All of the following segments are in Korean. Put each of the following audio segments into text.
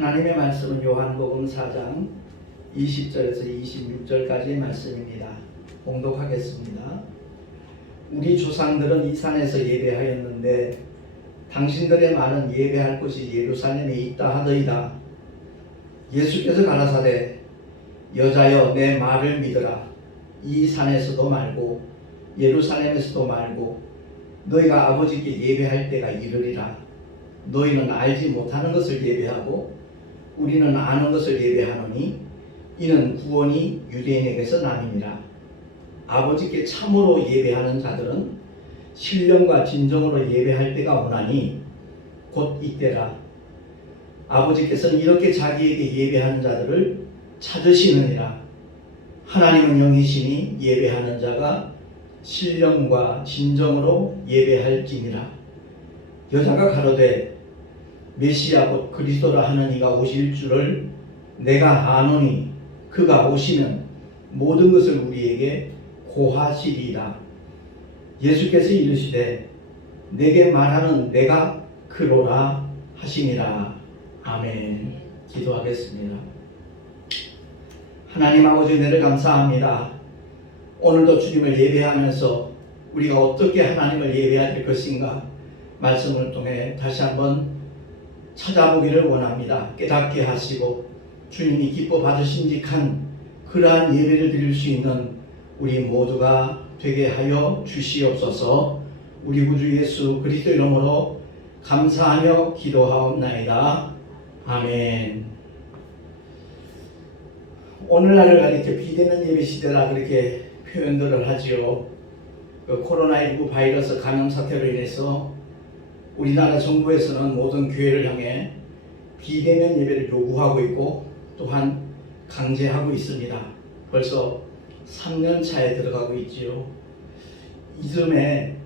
하나님의 말씀은 요한복음 4장 20절에서 26절까지의 말씀입니다. 봉독하겠습니다. 우리 조상들은 이 산에서 예배하였는데 당신들의 말은 예배할 곳이 예루살렘에 있다 하더이다. 예수께서 가라사대 여자여 내 말을 믿으라. 이 산에서도 말고 예루살렘에서도 말고 너희가 아버지께 예배할 때가 이르리라. 너희는 알지 못하는 것을 예배하고 우리는 아는 것을 예배하노니 이는 구원이 유대인에게서 남이니라. 아버지께 참으로 예배하는 자들은 신령과 진정으로 예배할 때가 오나니 곧 이때라. 아버지께서는 이렇게 자기에게 예배하는 자들을 찾으시느니라. 하나님은 영이시니 예배하는 자가 신령과 진정으로 예배할지니라. 여자가 가로되 메시아 곧 그리스도라 하는 이가 오실 줄을 내가 아노니 그가 오시면 모든 것을 우리에게 고하시리라. 예수께서 이르시되 내게 말하는 내가 그로라 하시니라. 아멘. 기도하겠습니다. 하나님 아버지 은혜를 감사합니다. 오늘도 주님을 예배하면서 우리가 어떻게 하나님을 예배해야 될 것인가 말씀을 통해 다시 한번 찾아보기를 원합니다. 깨닫게 하시고 주님이 기뻐 받으심직한 그러한 예배를 드릴 수 있는 우리 모두가 되게 하여 주시옵소서. 우리 구주 예수 그리스도 이름으로 감사하며 기도하옵나이다. 아멘. 오늘날을 가리켜 비대면 예배 시대라 그렇게 표현들을 하지요. 코로나19 바이러스 감염 사태로 인해서 우리나라 정부에서는 모든 교회를 향해 비대면 예배를 요구하고 있고 또한 강제하고 있습니다. 벌써 3년 차에 들어가고 있지요. 이즘에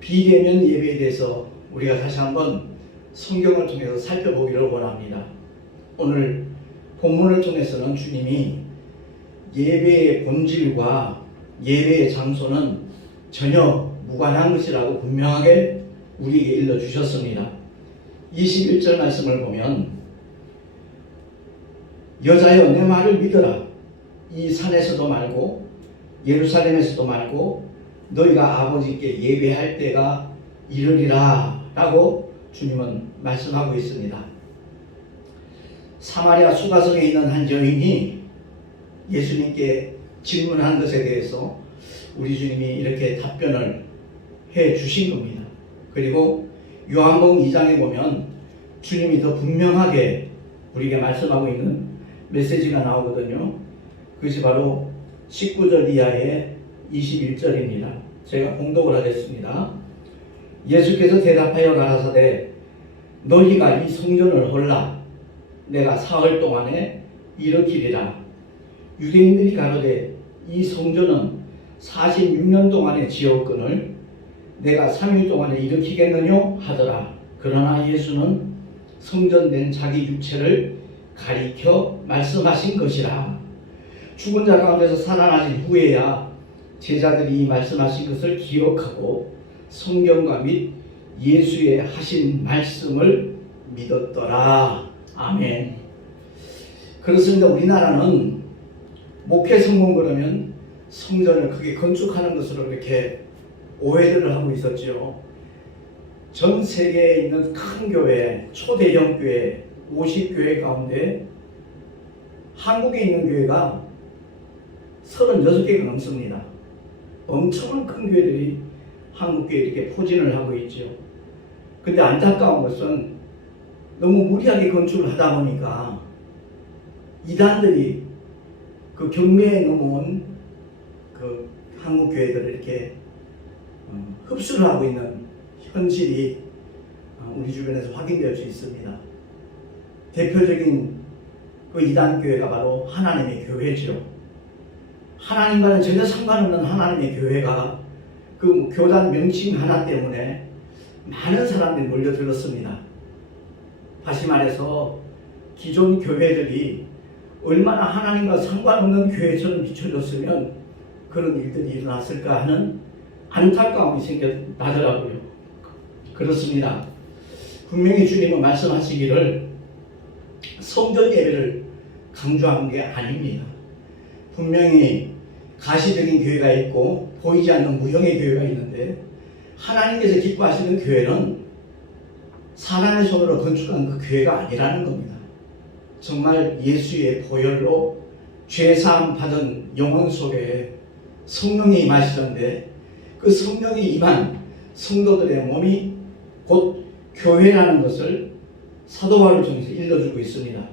비대면 예배에 대해서 우리가 다시 한번 성경을 통해서 살펴보기를 원합니다. 오늘 본문을 통해서는 주님이 예배의 본질과 예배의 장소는 전혀 무관한 것이라고 분명하게 우리에게 일러주셨습니다. 21절 말씀을 보면 여자여 내 말을 믿어라. 이 산에서도 말고 예루살렘에서도 말고 너희가 아버지께 예배할 때가 이르리라 라고 주님은 말씀하고 있습니다. 사마리아 수가성에 있는 한 여인이 예수님께 질문한 것에 대해서 우리 주님이 이렇게 답변을 해 주신 겁니다. 그리고 요한복음 2장에 보면 주님이 더 분명하게 우리에게 말씀하고 있는 메시지가 나오거든요. 그것이 바로 19절 이하의 21절입니다. 제가 봉독을 하겠습니다. 예수께서 대답하여 가라사대 너희가 이 성전을 헐라 내가 사흘 동안에 일으키리라. 유대인들이 가로되 이 성전은 46년 동안에 지었거늘 내가 3일 동안에 일으키겠느뇨 하더라. 그러나 예수는 성전된 자기 육체를 가리켜 말씀하신 것이라. 죽은 자 가운데서 살아나신 후에야 제자들이 말씀하신 것을 기억하고 성경과 및 예수의 하신 말씀을 믿었더라. 아멘. 그렇습니다. 우리나라는 목회 성공 그러면 성전을 크게 건축하는 것으로 이렇게 오해들을 하고 있었죠. 전 세계에 있는 큰 교회, 초대형 교회, 50교회 가운데 한국에 있는 교회가 36개가 넘습니다. 엄청난 큰 교회들이 한국교회에 이렇게 포진을 하고 있죠. 근데 안타까운 것은 너무 무리하게 건축을 하다 보니까 이단들이 그 경매에 넘어온 그 한국 교회들을 이렇게 흡수를 하고 있는 현실이 우리 주변에서 확인될 수 있습니다. 대표적인 그 이단 교회가 바로 하나님의 교회죠. 하나님과는 전혀 상관없는 하나님의 교회가 그 교단 명칭 하나 때문에 많은 사람들이 몰려들었습니다. 다시 말해서 기존 교회들이 얼마나 하나님과 상관없는 교회처럼 비춰졌으면 그런 일들이 일어났을까 하는 안타까움이 생겨나더라고요. 그렇습니다. 분명히 주님은 말씀하시기를 성전 예배를 강조하는 게 아닙니다. 분명히 가시적인 교회가 있고 보이지 않는 무형의 교회가 있는데, 하나님께서 기뻐하시는 교회는 사람의 손으로 건축한 그 교회가 아니라는 겁니다. 정말 예수의 보혈로 죄사함 받은 영혼 속에 성령이 임하시던데, 그 성령이 임한 성도들의 몸이 곧 교회라는 것을 사도 바울을 통해서 일러주고 있습니다.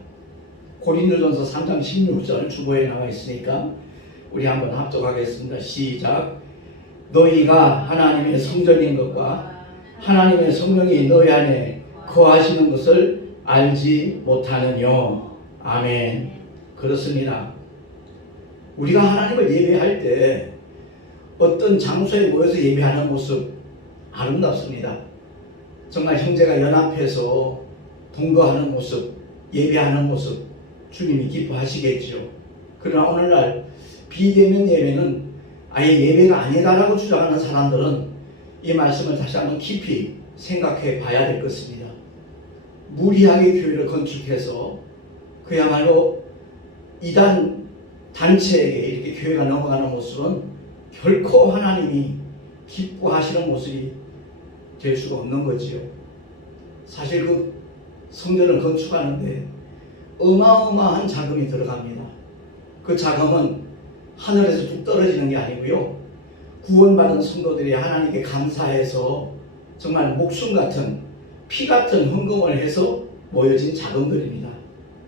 고린도전서 3장 16절 주보에 나와 있으니까 우리 한번 합독하겠습니다. 시작. 너희가 하나님의 성전인 것과 하나님의 성령이 너희 안에 거하시는 것을 알지 못하느뇨. 아멘. 그렇습니다. 우리가 하나님을 예배할 때 어떤 장소에 모여서 예배하는 모습 아름답습니다. 정말 형제가 연합해서 동거하는 모습, 예배하는 모습 주님이 기뻐하시겠죠. 그러나 오늘날 비대면 예배는 아예 예배가 아니다라고 주장하는 사람들은 이 말씀을 다시 한번 깊이 생각해 봐야 될 것입니다. 무리하게 교회를 건축해서 그야말로 이단 단체에게 이렇게 교회가 넘어가는 모습은 결코 하나님이 기뻐하시는 모습이 될 수가 없는 거지요. 사실 그 성전을 건축하는데 어마어마한 자금이 들어갑니다. 그 자금은 하늘에서 뚝 떨어지는 게 아니고요, 구원받은 성도들이 하나님께 감사해서 정말 목숨 같은 피 같은 헌금을 해서 모여진 자금들입니다.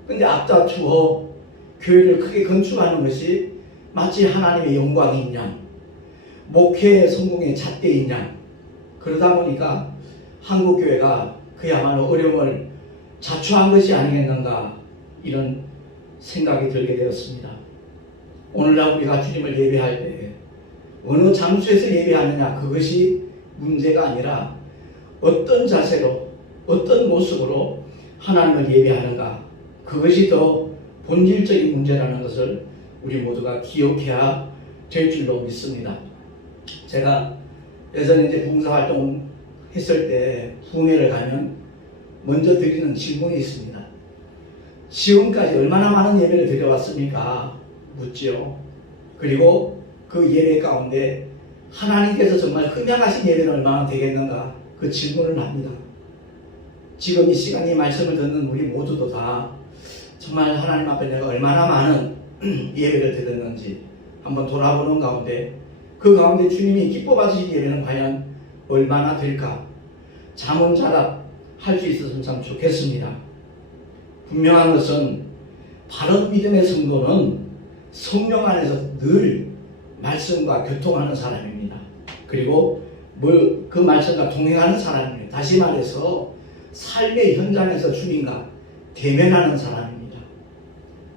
근데 앞다투어 교회를 크게 건축하는 것이 마치 하나님의 영광인 양, 목회의 성공의 잣대인 양, 그러다 보니까 한국교회가 그야말로 어려움을 자초한 것이 아니겠는가, 이런 생각이 들게 되었습니다. 오늘날 우리가 주님을 예배할 때 어느 장소에서 예배하느냐, 그것이 문제가 아니라 어떤 자세로 어떤 모습으로 하나님을 예배하는가, 그것이 더 본질적인 문제라는 것을 우리 모두가 기억해야 될 줄로 믿습니다. 제가 예전에 이제 봉사활동 했을 때 부흥회를 가면 먼저 드리는 질문이 있습니다. 지금까지 얼마나 많은 예배를 드려왔습니까? 묻지요. 그리고 그 예배 가운데 하나님께서 정말 흠양하신 예배는 얼마나 되겠는가, 그 질문을 합니다. 지금 이 시간 이 말씀을 듣는 우리 모두도 다 정말 하나님 앞에 내가 얼마나 많은 예배를 드렸는지 한번 돌아보는 가운데, 그 가운데 주님이 기뻐 받으신 예배는 과연 얼마나 될까 자문자답 할 수 있었으면 참 좋겠습니다. 분명한 것은 바른 믿음의 성도는 성령 안에서 늘 말씀과 교통하는 사람입니다. 그리고 그 말씀과 동행하는 사람입니다. 다시 말해서 삶의 현장에서 주님과 대면하는 사람입니다.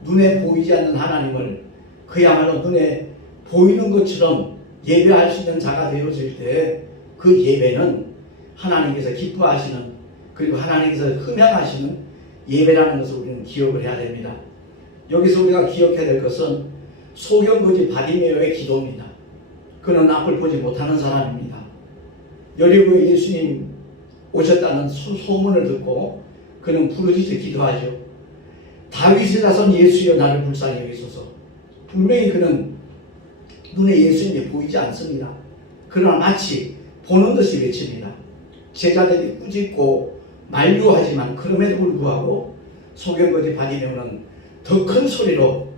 눈에 보이지 않는 하나님을 그야말로 눈에 보이는 것처럼 예배할 수 있는 자가 되어질 때, 그 예배는 하나님께서 기뻐하시는, 그리고 하나님께서 흠양하시는 예배라는 것을 우리는 기억을 해야 됩니다. 여기서 우리가 기억해야 될 것은 소경거지 바디메오의 기도입니다. 그는 앞을 보지 못하는 사람입니다. 여리고에 예수님 오셨다는 소문을 듣고 그는 부르짖어 기도하죠. 다윗의 자손 예수여 나를 불쌍히 여기소서. 분명히 그는 눈에 예수님이 보이지 않습니다. 그러나 마치 보는 듯이 외칩니다. 제자들이 꾸짖고 만류하지만 그럼에도 불구하고 소경거지 바디메오는 더 큰 소리로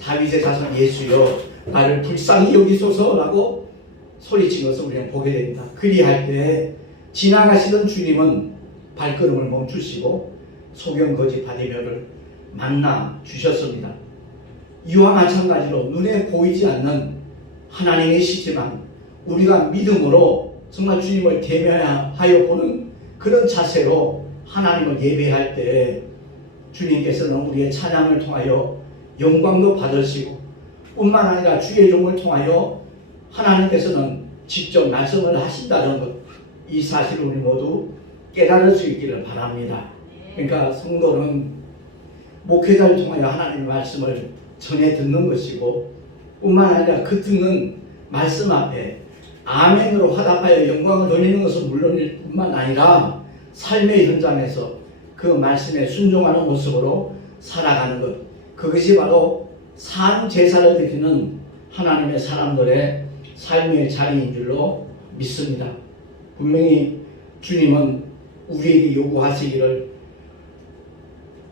다윗의 자손 예수여 나를 불쌍히 여기소서라고 소리친 것을 우리는 보게 됩니다. 그리할 때 지나가시던 주님은 발걸음을 멈추시고 소경거지 바디메오를 만나 주셨습니다. 이와 마찬가지로 눈에 보이지 않는 하나님이시지만 우리가 믿음으로 정말 주님을 대면하여 보는 그런 자세로 하나님을 예배할 때 주님께서는 우리의 찬양을 통하여 영광도 받으시고, 뿐만 아니라 주의 종을 통하여 하나님께서는 직접 말씀을 하신다는 것, 이 사실을 우리 모두 깨달을 수 있기를 바랍니다. 그러니까 성도는 목회자를 통하여 하나님의 말씀을 전해 듣는 것이고, 뿐만 아니라 그 듣는 말씀 앞에 아멘으로 화답하여 영광을 돌리는 것은 물론일 뿐만 아니라 삶의 현장에서 그 말씀에 순종하는 모습으로 살아가는 것, 그것이 바로 산 제사를 드리는 하나님의 사람들의 삶의 자리인 줄로 믿습니다. 분명히 주님은 우리에게 요구하시기를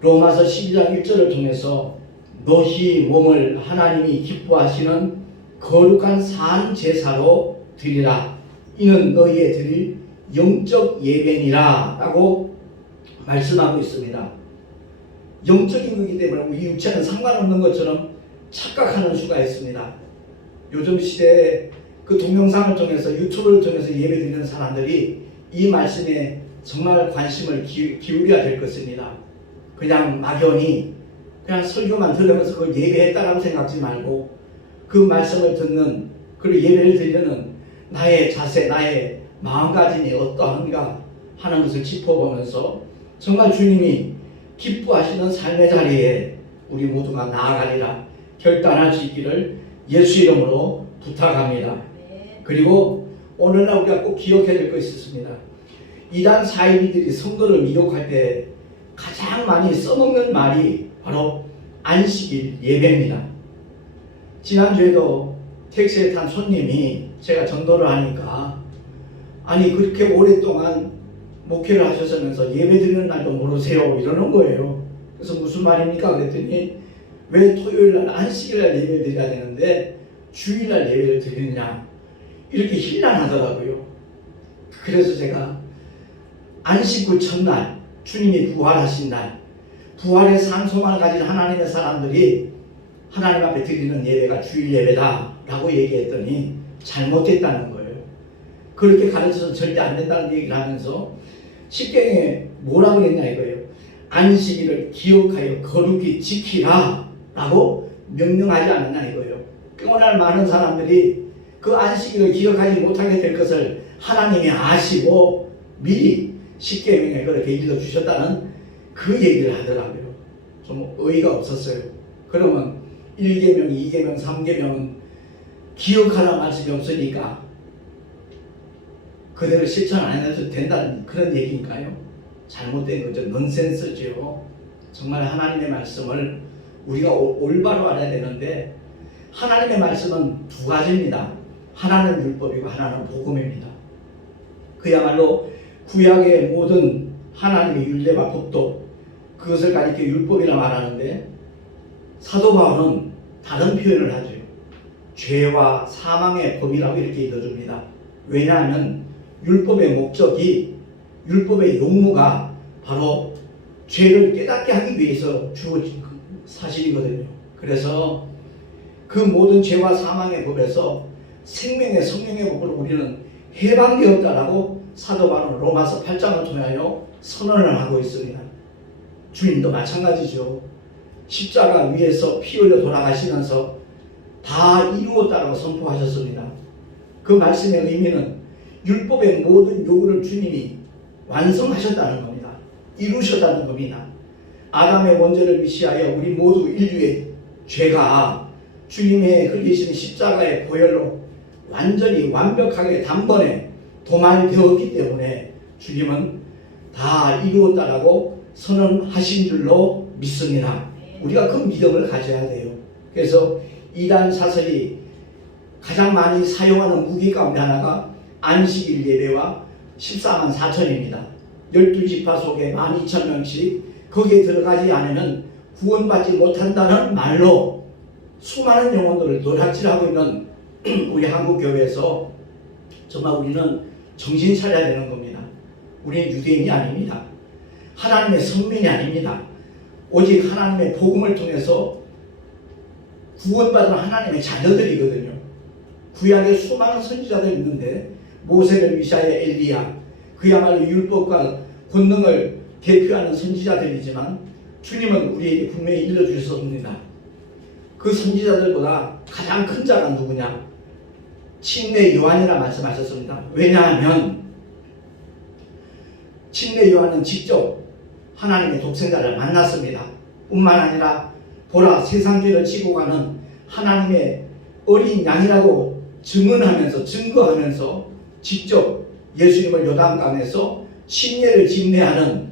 로마서 12장 1절을 통해서 너희 몸을 하나님이 기뻐하시는 거룩한 산 제사로 드리라. 이는 너희의 드릴 영적 예배니라 라고 말씀하고 있습니다. 영적인 거기 때문에 우리 육체는 상관없는 것처럼 착각하는 수가 있습니다. 요즘 시대에 그 동영상을 통해서 유튜브를 통해서 예배드리는 사람들이 이 말씀에 정말 관심을 기울여야 될 것입니다. 그냥 막연히 그냥 설교만 들으면서 그걸 예배했다라고 생각하지 말고 그 말씀을 듣는 그리고 예배를 드리는 나의 자세, 나의 마음가짐이 어떠한가 하는 것을 짚어보면서 정말 주님이 기뻐하시는 삶의 자리에 우리 모두가 나아가리라 결단할 수 있기를 예수 이름으로 부탁합니다. 그리고 오늘날 우리가 꼭 기억해야 될 것이 있습니다. 이단 사이비들이 성도를 미혹할 때 가장 많이 써먹는 말이 바로 안식일 예배입니다. 지난주에도 택시에 탄 손님이 제가 전도를 하니까 아니 그렇게 오랫동안 목회를 하셨으면서 예배 드리는 날도 모르세요 이러는 거예요. 그래서 무슨 말입니까? 그랬더니 왜 토요일날 안식일날 예배를 드려야 되는데 주일날 예배를 드리느냐 이렇게 힐난하더라고요. 그래서 제가 안식 후 첫날 주님이 부활하신 날 부활의 산소망을 가진 하나님의 사람들이 하나님 앞에 드리는 예배가 주일 예배다 라고 얘기했더니 잘못됐다는 거예요. 그렇게 가르쳐서 절대 안 된다는 얘기를 하면서 십계명에 뭐라고 했냐 이거예요. 안식일을 기억하여 거룩히 지키라 라고 명령하지 않았냐 이거예요. 오늘 많은 사람들이 그 안식일을 기억하지 못하게 될 것을 하나님이 아시고 미리 십계명에 그렇게 읽어주셨다는 그 얘기를 하더라고요. 좀 의의가 없었어요. 그러면 1계명, 2계명, 3계명은 기억하라는 말씀이 없으니까 그대로 실천 안 해도 된다는 그런 얘기인가요? 잘못된 거죠. 넌센스죠. 정말 하나님의 말씀을 우리가 올바로 알아야 되는데 하나님의 말씀은 두 가지입니다. 하나는 율법이고 하나는 복음입니다. 그야말로 구약의 모든 하나님의 율례와 법도 그것을 가리켜 율법이라 말하는데 사도 바울은 다른 표현을 하죠. 죄와 사망의 법이라고 이렇게 읽어줍니다. 왜냐하면 율법의 목적이 율법의 용무가 바로 죄를 깨닫게 하기 위해서 주어진 사실이거든요. 그래서 그 모든 죄와 사망의 법에서 생명의 성령의 법을 우리는 해방되었다라고 사도 바울은 로마서 8장을 통하여 선언을 하고 있습니다. 주님도 마찬가지죠. 십자가 위에서 피 흘려 돌아가시면서 다 이루었다라고 선포하셨습니다. 그 말씀의 의미는 율법의 모든 요구를 주님이 완성하셨다는 겁니다. 이루셨다는 겁니다. 아담의 원죄를 위시하여 우리 모두 인류의 죄가 주님의 흘리신 십자가의 보혈로 완전히 완벽하게 단번에 도말되었기 때문에 주님은 다 이루었다라고 선언하신 줄로 믿습니다. 우리가 그 믿음을 가져야 돼요. 그래서 이단 사설이 가장 많이 사용하는 무기 가운데 하나가 안식일 예배와 14만 4천입니다. 12지파 속에 12,000명씩 거기에 들어가지 않으면 구원받지 못한다는 말로 수많은 영혼들을 노략질하고 있는 우리 한국교회에서 정말 우리는 정신 차려야 되는 겁니다. 우리는 유대인이 아닙니다. 하나님의 선민이 아닙니다. 오직 하나님의 복음을 통해서 구원받은 하나님의 자녀들이거든요. 구약에 수많은 선지자들이 있는데 모세를 위시하여 엘리야, 그야말로 율법과 권능을 대표하는 선지자들이지만 주님은 우리에게 분명히 일러주셨습니다. 그 선지자들보다 가장 큰 자가 누구냐? 침례 요한이라 말씀하셨습니다. 왜냐하면 침례 요한은 직접 하나님의 독생자를 만났습니다. 뿐만 아니라 보라 세상 죄를 지고 가는 하나님의 어린 양이라고 증거하면서 직접 예수님을 요단강에서 침례를 집례하는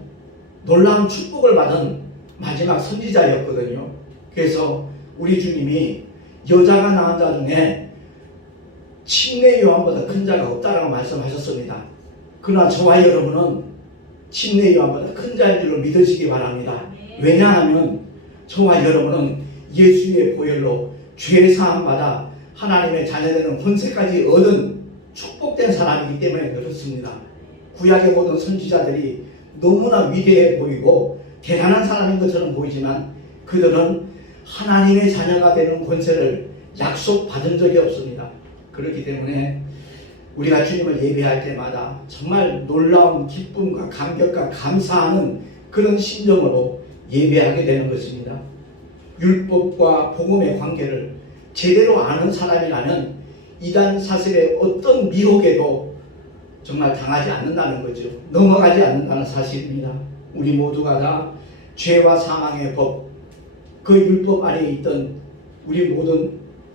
놀라운 축복을 받은 마지막 선지자였거든요. 그래서 우리 주님이 여자가 낳은 자 중에 침례 요한보다 큰 자가 없다라고 말씀하셨습니다. 그러나 저와 여러분은 침례 요한보다 큰 자인 줄로 믿으시기 바랍니다. 왜냐하면 저와 여러분은 예수의 보혈로 죄 사함 받아 하나님의 자녀되는 권세까지 얻은 축복된 사람이기 때문에 그렇습니다. 구약의 모든 선지자들이 너무나 위대해 보이고 대단한 사람인 것처럼 보이지만 그들은 하나님의 자녀가 되는 권세를 약속받은 적이 없습니다. 그렇기 때문에 우리가 주님을 예배할 때마다 정말 놀라운 기쁨과 감격과 감사하는 그런 심정으로 예배하게 되는 것입니다. 율법과 복음의 관계를 제대로 아는 사람이라면 이단 사슬의 어떤 미혹에도 정말 당하지 않는다는 거죠. 넘어가지 않는다는 사실입니다. 우리 모두가 다 죄와 사망의 법, 그 율법 아래에 있던 우리 모든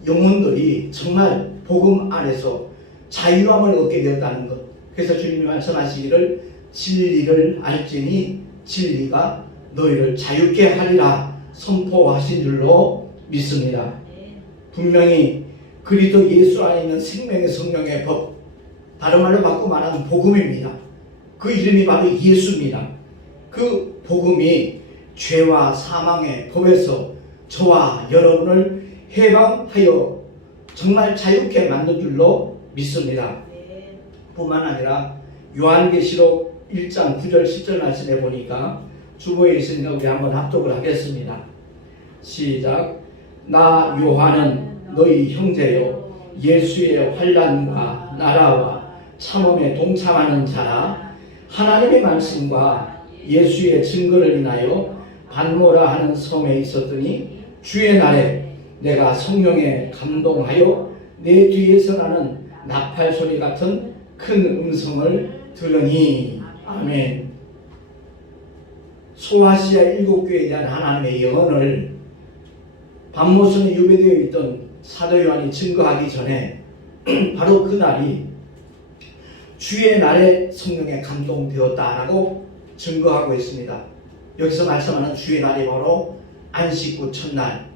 영혼들이 정말 복음 안에서 자유함을 얻게 되었다는 것. 그래서 주님이 말씀하시기를 진리를 알지니 진리가 너희를 자유케 하리라 선포하신 줄로 믿습니다. 분명히 그리스도 예수 안에 있는 생명의 성령의 법, 다른 말로 바꾸고 말하는 복음입니다. 그 이름이 바로 예수입니다. 그 복음이 죄와 사망의 법에서 저와 여러분을 해방하여 정말 자유케 만든 줄로 믿습니다. 뿐만 아니라 요한계시록 1장 9절 10절 말씀해 보니까 주보에 있으니까 우리 한번 합독을 하겠습니다. 시작. 나 요한은 너희 형제요 예수의 환난과 나라와 참음에 동참하는 자라. 하나님의 말씀과 예수의 증거를 인하여 반모라 하는 섬에 있었더니 주의 날에 내가 성령에 감동하여 내 뒤에서 나는 나팔 소리 같은 큰 음성을 들으니. 아멘. 소아시아 7교회에 대한 하나님의 예언을 반모섬에 유배되어 있던 사도 요한이 증거하기 전에 바로 그 날이 주의 날에 성령에 감동되었다라고 증거하고 있습니다. 여기서 말씀하는 주의 날이 바로 안식구 첫날,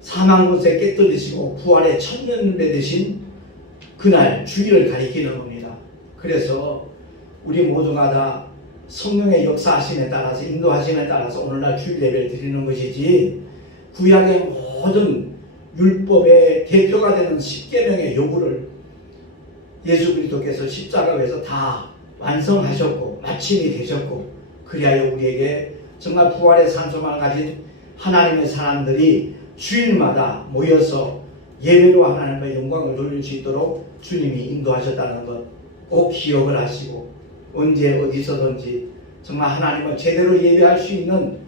사망곳에 깨뜨리시고 부활의 천년을 맺으신 그날 주일을 가리키는 겁니다. 그래서 우리 모두가 다 성령의 역사하심에 따라서 인도하심에 따라서 오늘날 주일 예배를 드리는 것이지 구약의 모든 율법의 대표가 되는 십계명의 요구를 예수 그리스도께서 십자가에서 다 완성하셨고 마침이 되셨고 그리하여 우리에게 정말 부활의 산소망을 가진 하나님의 사람들이 주일마다 모여서 예배로 하나님의 영광을 돌릴 수 있도록 주님이 인도하셨다는 것 꼭 기억을 하시고 언제 어디서든지 정말 하나님을 제대로 예배할 수 있는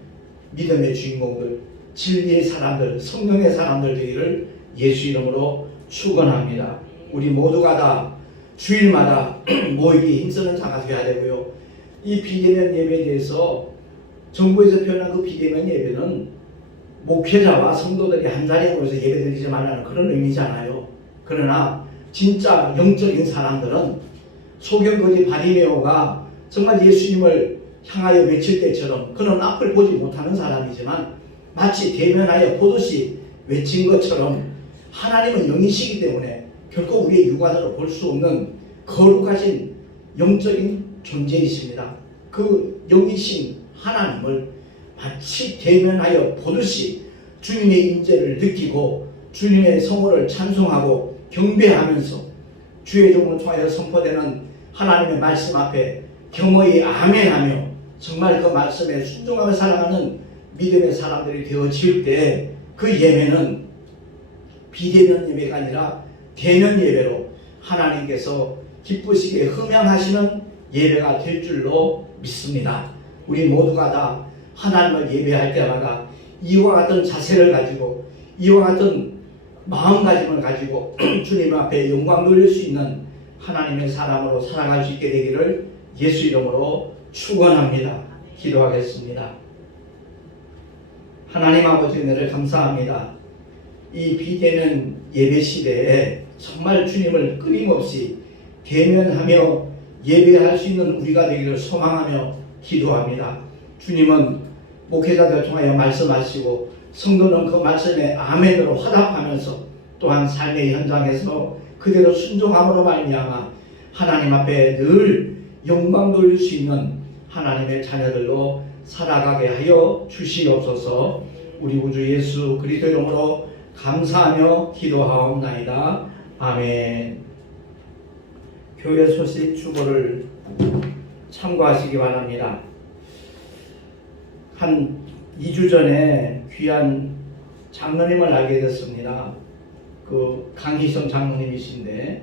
믿음의 주인공들, 진리의 사람들, 성령의 사람들 되기를 예수 이름으로 축원합니다. 우리 모두가 다 주일마다 모이기 힘쓰는 자가 되어야 되고요. 이 비대면 예배에 대해서 정부에서 표현한 그 비대면 예배는 목회자와 성도들이 한 자리에 모여서 예배드리지 말라는 그런 의미잖아요. 그러나 진짜 영적인 사람들은 소경거지 바리메오가 정말 예수님을 향하여 외칠 때처럼 그는 앞을 보지 못하는 사람이지만 마치 대면하여 보듯이 외친 것처럼 하나님은 영이시기 때문에 결코 우리의 육안으로 볼 수 없는 거룩하신 영적인 존재이십니다. 그 영이신 하나님을 마치 대면하여 보듯이 주님의 임재를 느끼고 주님의 성호를 찬송하고 경배하면서 주의 종을 통하여 선포되는 하나님의 말씀 앞에 겸허히 아멘하며 정말 그 말씀에 순종하며 살아가는 믿음의 사람들이 되어질 때 그 예배는 비대면 예배가 아니라 대면 예배로 하나님께서 기쁘시게 흠양하시는 예배가 될 줄로 믿습니다. 우리 모두가 다 하나님을 예배할 때마다 이와 같은 자세를 가지고 이와 같은 마음가짐을 가지고 주님 앞에 영광 돌릴 수 있는 하나님의 사람으로 살아갈 수 있게 되기를 예수 이름으로 축원합니다. 기도하겠습니다. 하나님 아버지 은혜를 감사합니다. 이 비대면 예배 시대에 정말 주님을 끊임없이 대면하며 예배할 수 있는 우리가 되기를 소망하며 기도합니다. 주님은 목회자들 통하여 말씀하시고 성도는 그 말씀에 아멘으로 화답하면서 또한 삶의 현장에서 그대로 순종함으로 말미암아 하나님 앞에 늘 영광 돌릴 수 있는 하나님의 자녀들로 살아가게 하여 주시옵소서. 우리 구주 예수 그리스도 이름으로 감사하며 기도하옵나이다. 아멘. 교회 소식 주보를 참고하시기 바랍니다. 한 2주 전에 귀한 장로님을 알게 됐습니다. 그 강희성 장로님이신데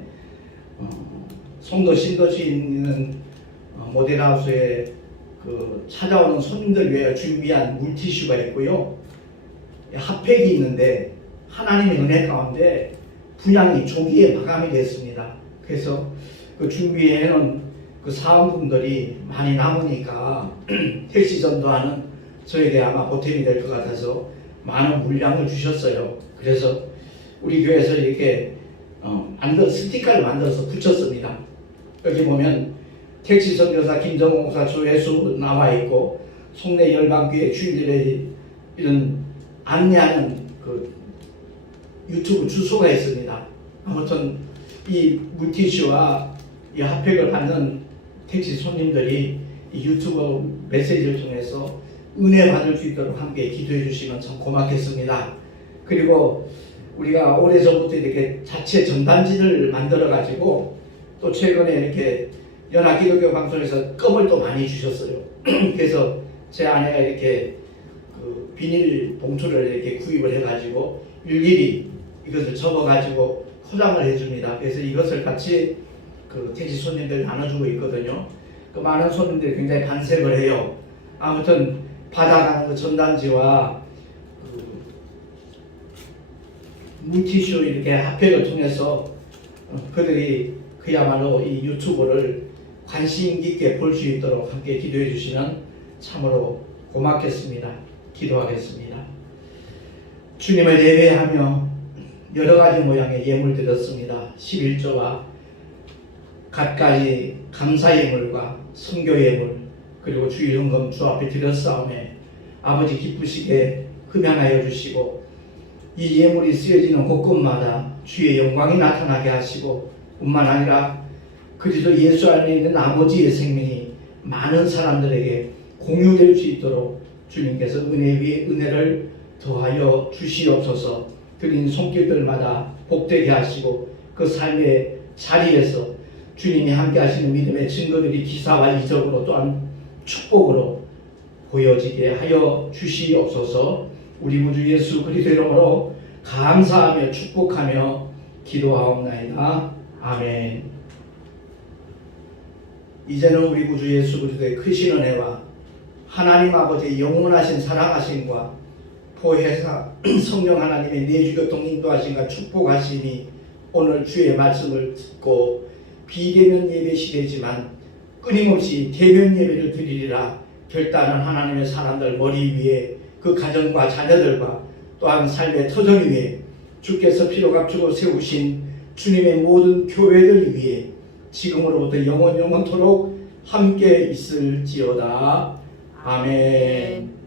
송도 신도시에 있는 모델하우스에 그 찾아오는 손님들 위해 준비한 물티슈가 있고요. 핫팩이 있는데 하나님의 은혜 가운데 분양이 조기에 마감이 됐습니다. 그래서 그 준비해놓은 그 사원분들이 많이 남으니까 택시 전도하는 저에게 아마 보탬이 될 것 같아서 많은 물량을 주셨어요. 그래서 우리 교회에서 이렇게 스티커를 만들어서 붙였습니다. 여기 보면 택시 선교사 김정호 목사 조회수 나와 있고 송내 열방교회 주일에 이런 안내하는 그 유튜브 주소가 있습니다. 아무튼 이 물티슈와 이 핫팩을 받는 택시 손님들이 이 유튜브 메시지를 통해서 은혜 받을 수 있도록 함께 기도해 주시면 참 고맙겠습니다. 그리고 우리가 오래전부터 이렇게 자체 전단지를 만들어 가지고 또 최근에 이렇게 연합기독교 방송에서 껌을 또 많이 주셨어요. 그래서 제 아내가 이렇게 그 비닐 봉투를 이렇게 구입을 해가지고 일일이 이것을 접어가지고 포장을 해줍니다. 그래서 이것을 같이 그 택시 손님들 나눠주고 있거든요. 그 많은 손님들이 굉장히 반색을 해요. 아무튼 받아가는 그 전단지와 그 물티슈 이렇게 핫팩을 통해서 그들이 그야말로 이 유튜브를 관심 깊게 볼 수 있도록 함께 기도해 주시면 참으로 고맙겠습니다. 기도하겠습니다. 주님을 예배하며 여러 가지 모양의 예물 드렸습니다. 11조와 갖가지 감사 예물과 선교 예물 그리고 주일 헌금 주 앞에 드렸사오매 아버지 기쁘시게 흠양하여 주시고 이 예물이 쓰여지는 곳곳마다 주의 영광이 나타나게 하시고 뿐만 아니라 그리스도 예수 안에 있는 아버지의 생명이 많은 사람들에게 공유될 수 있도록 주님께서 은혜 위에 은혜를 더하여 주시옵소서. 드린 손길들마다 복되게 하시고 그 삶의 자리에서 주님이 함께 하시는 믿음의 증거들이 기사와 이적으로 또한 축복으로 보여지게 하여 주시옵소서. 우리 구주 예수 그리스도 이름으로 감사하며 축복하며 기도하옵나이다. 아멘. 이제는 우리 구주 예수 그리스도의 크신 은혜와 하나님 아버지의 영원하신 사랑하심과 보혜사 성령 하나님의 내주교통 인도하심과 축복하심이 오늘 주의 말씀을 듣고 비대면 예배 시대지만 끊임없이 대면 예배를 드리리라 결단한 하나님의 사람들 머리 위에 그 가정과 자녀들과 또한 삶의 터전 위에 주께서 피로 값주고 세우신 주님의 모든 교회들 위에 지금으로부터 영원토록 함께 있을지어다. 아멘.